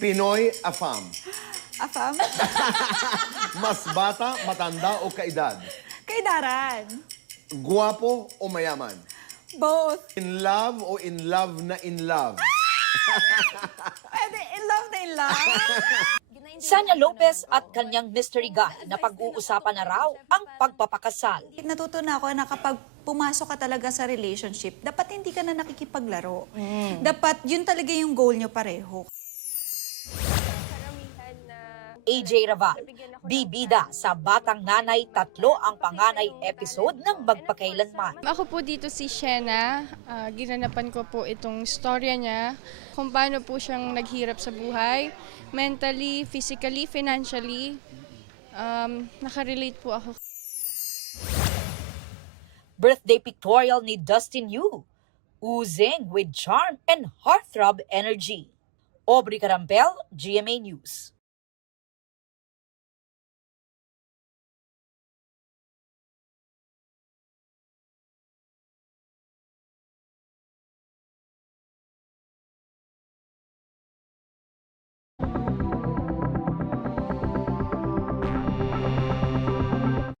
Pinoy Afam. Afam? Mas bata, matanda o kaedad? Kaidaran. Guwapo o mayaman? Both. In love o in love na in love? Pwede, in love na in love. Sanya Lopez at kanyang mystery guy na pag-uusapan na raw ang pagpapakasal. Natutunan ako na kapag pumasok ka talaga sa relationship, dapat hindi ka na nakikipaglaro. Dapat yun talaga yung goal nyo pareho. AJ Raval, bibida sa Batang Nanay 3 ang panganay episode ng Magpakailanman. Ako po dito si Shena. Ginanapan ko po itong storya niya, kung paano po siyang naghirap sa buhay, mentally, physically, financially. Nakarelate po ako. Birthday pictorial ni Dustin Yu, oozing with charm and heartthrob energy. Aubrey Carampel, GMA News.